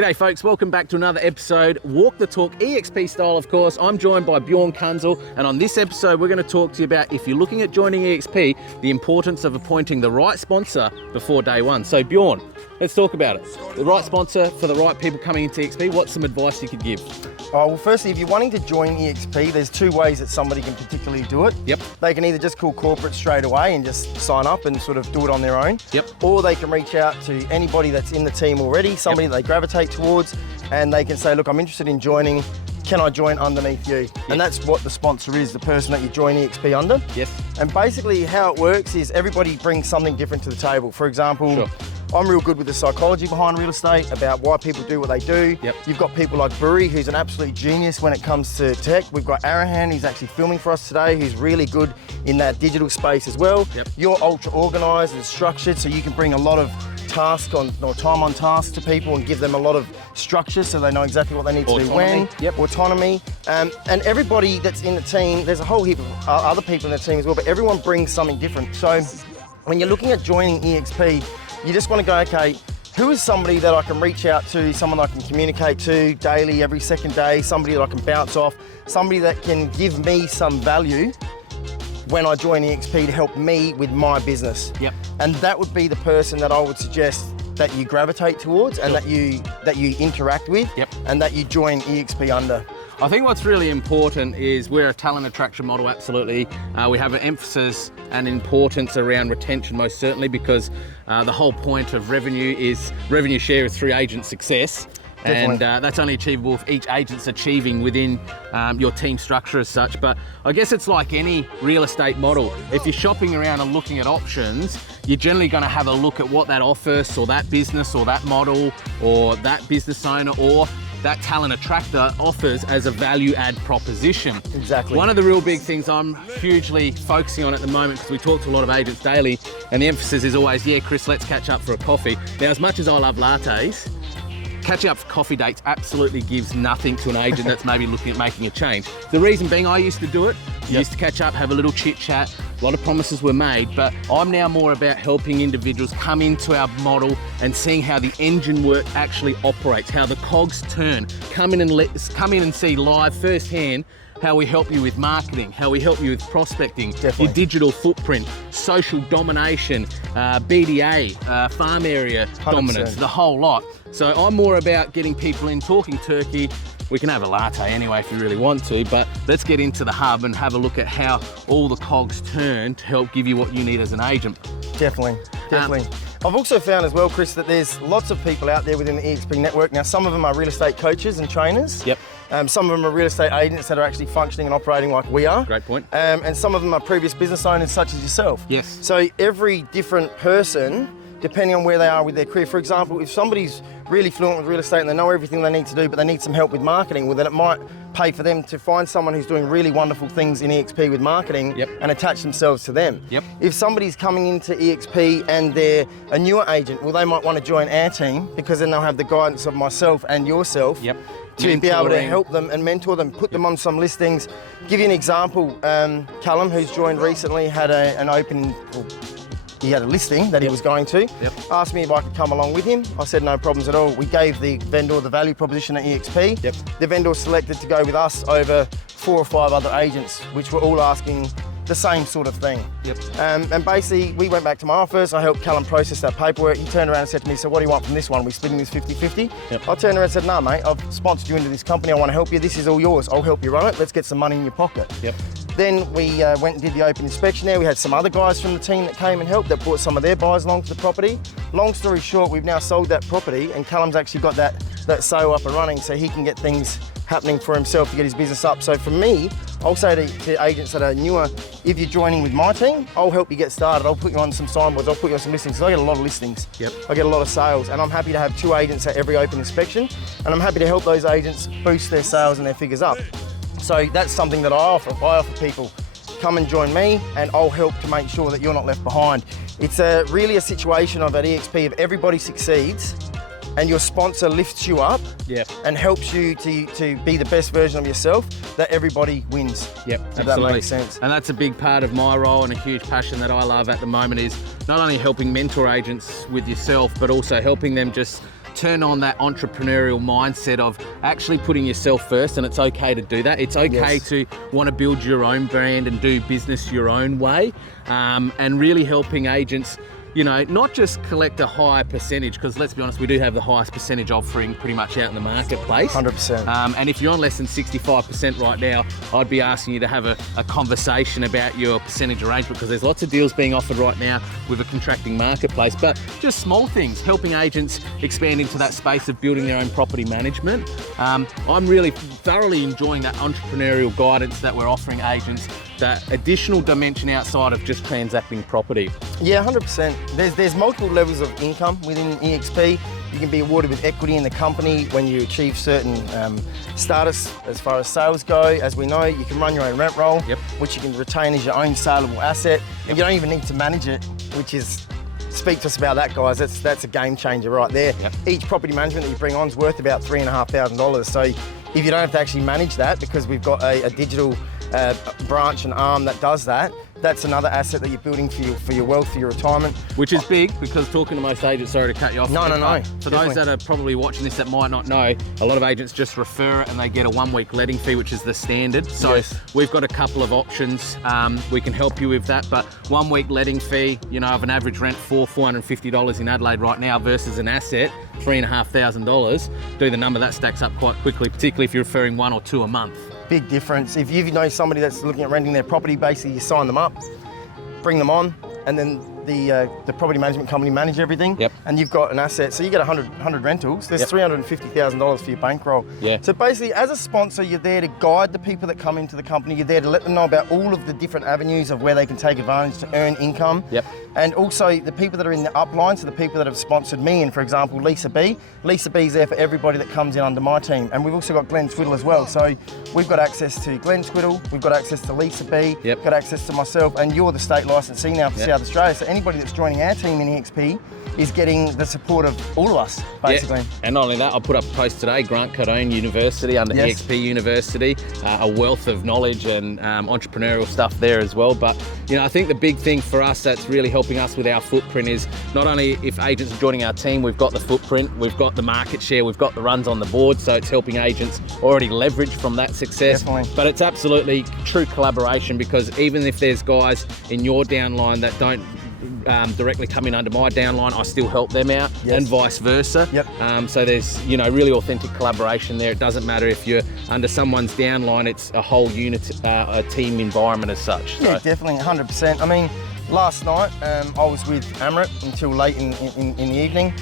G'day folks, welcome back to another episode, Walk the Talk eXp style of course. I'm joined by Bjorn Kunzel, and on this episode we're going to talk to you about, if you're looking at joining eXp, the importance of appointing the right sponsor before day one. So Bjorn, let's talk about it. The right sponsor for the right people coming into eXp, what's some advice you could give? Well, firstly, if you're wanting to join eXp, there's two ways that somebody can particularly do it. Yep. They can either just call corporate straight away and just sign up and sort of do it on their own. Yep. Or they can reach out to anybody that's in the team already, somebody that they gravitate towards, and they can say, look, I'm interested in joining. Can I join underneath you? Yep. And that's what the sponsor is, the person that you join eXp under. Yes. And basically how it works is everybody brings something different to the table. For example, sure. I'm real good with the psychology behind real estate, about why people do what they do. Yep. You've got people like Buri, who's an absolute genius when it comes to tech. We've got Arahan, who's actually filming for us today, who's really good in that digital space as well. Yep. You're ultra organised and structured, so you can bring a lot of task on or time on task to people and give them a lot of structure so they know exactly what they need to do when. Yep. Autonomy. And everybody that's in the team, there's a whole heap of other people in the team as well, but everyone brings something different. So when you're looking at joining eXp, you just want to go, okay, who is somebody that I can reach out to, someone I can communicate to daily, every second day, somebody that I can bounce off, somebody that can give me some value when I join eXp to help me with my business. Yep. And that would be the person that I would suggest that you gravitate towards and that you interact with. Yep. And that you join eXp under. I think what's really important is we're a talent attraction model, absolutely. We have an emphasis and importance around retention, most certainly, because the whole point of revenue share is through agent success. Definitely. And that's only achievable if each agent's achieving within your team structure as such. But I guess it's like any real estate model. If you're shopping around and looking at options, you're generally going to have a look at what that office or that business or that model or that business owner or that talent attractor offers as a value add proposition. Exactly. One of the real big things I'm hugely focusing on at the moment, because we talk to a lot of agents daily, and the emphasis is always, yeah, Chris, let's catch up for a coffee. Now, as much as I love lattes, catching up for coffee dates absolutely gives nothing to an agent that's maybe looking at making a change. The reason being, I used to do it. Yep. Used to catch up, have a little chit chat, a lot of promises were made, but I'm now more about helping individuals come into our model and seeing how the engine work actually operates, how the cogs turn. Come in and see live firsthand how we help you with marketing, how we help you with prospecting, Definitely. your digital footprint, social domination, BDA, farm area 100%. dominance, the whole lot. So I'm more about getting people in, talking turkey. We can have a latte anyway if you really want to, but let's get into the hub and have a look at how all the cogs turn to help give you what you need as an agent. Definitely. I've also found as well, Chris, that there's lots of people out there within the eXp network. Now, some of them are real estate coaches and trainers. Yep. Some of them are real estate agents that are actually functioning and operating like we are. Great point. And some of them are previous business owners such as yourself. Yes. So every different person, depending on where they are with their career, for example, if somebody's really fluent with real estate and they know everything they need to do, but they need some help with marketing, well, then it might pay for them to find someone who's doing really wonderful things in eXp with marketing. Yep. And attach themselves to them. Yep. If somebody's coming into eXp and they're a newer agent, well, they might want to join our team because then they'll have the guidance of myself and yourself. Yep. To be able to help them and mentor them, put them on some listings. Give you an example, Callum, who's joined recently, had he had a listing that he was going to. Yep. Asked me if I could come along with him. I said no problems at all. We gave the vendor the value proposition at eXp. Yep. The vendor selected to go with us over 4 or 5 other agents, which were all asking the same sort of thing. Yep. And basically, we went back to my office. I helped Callum process that paperwork. He turned around and said to me, so what do you want from this one? We're splitting this 50-50. Yep. I turned around and said, no, mate, I've sponsored you into this company. I want to help you. This is all yours. I'll help you run it. Let's get some money in your pocket. Yep. Then we went and did the open inspection there. We had some other guys from the team that came and helped, that brought some of their buyers along to the property. Long story short, we've now sold that property and Callum's actually got that sale up and running so he can get things happening for himself to get his business up. So for me, I'll say to agents that are newer, if you're joining with my team, I'll help you get started. I'll put you on some signboards, I'll put you on some listings, because I get a lot of listings. Yep. I get a lot of sales, and I'm happy to have 2 agents at every open inspection, and I'm happy to help those agents boost their sales and their figures up. So that's something that I offer. I offer people, come and join me, and I'll help to make sure that you're not left behind. It's really a situation of at eXp, if everybody succeeds, and your sponsor lifts you up and helps you to be the best version of yourself, that everybody wins. Yep, if absolutely. that makes sense. And that's a big part of my role, and a huge passion that I love at the moment is not only helping mentor agents with yourself, but also helping them just turn on that entrepreneurial mindset of actually putting yourself first, and it's okay to do that. It's okay to want to build your own brand and do business your own way, and really helping agents, you know, not just collect a higher percentage, because let's be honest, we do have the highest percentage offering pretty much out in the marketplace. 100%. And if you're on less than 65% right now, I'd be asking you to have a conversation about your percentage arrangement, because there's lots of deals being offered right now with a contracting marketplace. But just small things, helping agents expand into that space of building their own property management. I'm really thoroughly enjoying that entrepreneurial guidance that we're offering agents, that additional dimension outside of just transacting property. Yeah, 100%. There's multiple levels of income within eXp. You can be awarded with equity in the company when you achieve certain status as far as sales go. As we know, you can run your own rent roll, which you can retain as your own saleable asset, and you don't even need to manage it, which is, speak to us about that, guys. That's a game changer right there. Each property management that you bring on is worth about $3,500. So if you don't have to actually manage that, because we've got a digital branch and arm that does that, that's another asset that you're building for your wealth, for your retirement. Which is big, because talking to most agents, sorry to cut you off. No. For those that are probably watching this that might not know, a lot of agents just refer it and they get a 1 week letting fee, which is the standard. So we've got a couple of options. We can help you with that, but 1 week letting fee, you know, of an average rent $450 in Adelaide right now versus an asset, $3,500. Do the number, that stacks up quite quickly, particularly if you're referring 1 or 2 a month. Big difference. If you know somebody that's looking at renting their property, basically you sign them up, bring them on, and then the property management company manage everything, and you've got an asset. So you get 100 rentals, there's $350,000 for your bankroll. So basically, as a sponsor, you're there to guide the people that come into the company. You're there to let them know about all of the different avenues of where they can take advantage to earn income. And also the people that are in the upline, so the people that have sponsored me, and for example, Lisa B. Lisa B's there for everybody that comes in under my team. And we've also got Glenn Twiddle as well. So we've got access to Glenn Twiddle, we've got access to Lisa B, got access to myself, and you're the state licensee now for South Australia. So anybody that's joining our team in eXp is getting the support of all of us, basically. And not only that, I put up a post today, Grant Cardone University under eXp University, a wealth of knowledge and entrepreneurial stuff there as well. But you know, I think the big thing for us that's really helping us with our footprint is not only if agents are joining our team, we've got the footprint, we've got the market share, we've got the runs on the board, so it's helping agents already leverage from that success. But it's absolutely true collaboration, because even if there's guys in your downline that don't directly come in under my downline, I still help them out, and vice versa. So there's, you know, really authentic collaboration there. It doesn't matter if you're under someone's downline, it's a whole unit, a team environment as such. Yeah, definitely, 100%. I mean, last night I was with Amrit until late in the evening.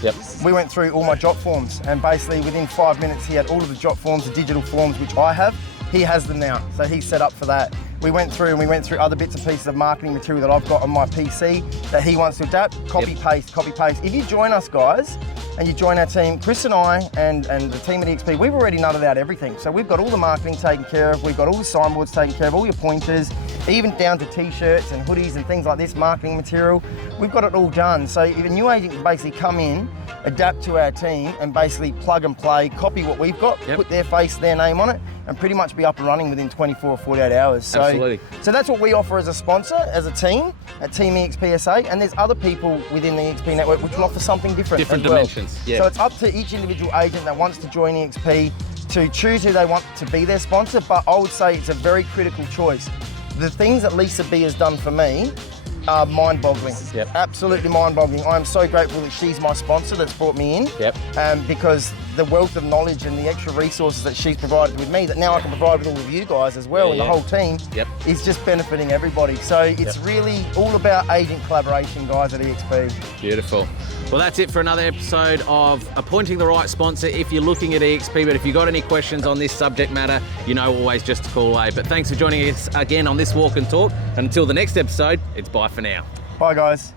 We went through all my job forms, and basically within 5 minutes he had all of the job forms, the digital forms, which I have. He has them now, so he's set up for that. We went through other bits and pieces of marketing material that I've got on my PC that he wants to adapt, copy paste. If you join us, guys, and you join our team, Chris and I and the team at eXp, we've already nutted out everything. So we've got all the marketing taken care of, we've got all the signboards taken care of, all your pointers, even down to t-shirts and hoodies and things like this, marketing material. We've got it all done. So if a new agent can basically come in, adapt to our team, and basically plug and play, copy what we've got, put their face, their name on it, and pretty much be up and running within 24 or 48 hours. So that's what we offer as a sponsor, as a team, at Team eXp SA, and there's other people within the eXp network which will offer something different as well. Dimensions, So it's up to each individual agent that wants to join eXp to choose who they want to be their sponsor, but I would say it's a very critical choice. The things that Lisa B has done for me are mind-boggling. Absolutely mind-boggling. I am so grateful that she's my sponsor that's brought me in, because the wealth of knowledge and the extra resources that she's provided with me that now I can provide with all of you guys as well, and the whole team is just benefiting everybody. So it's really all about agent collaboration, guys, at eXp. Beautiful. Well, that's it for another episode of Appointing the Right Sponsor if you're looking at eXp. But if you've got any questions on this subject matter, you know always just to call away. But thanks for joining us again on this Walk and Talk. And until the next episode, it's bye for now. Bye, guys.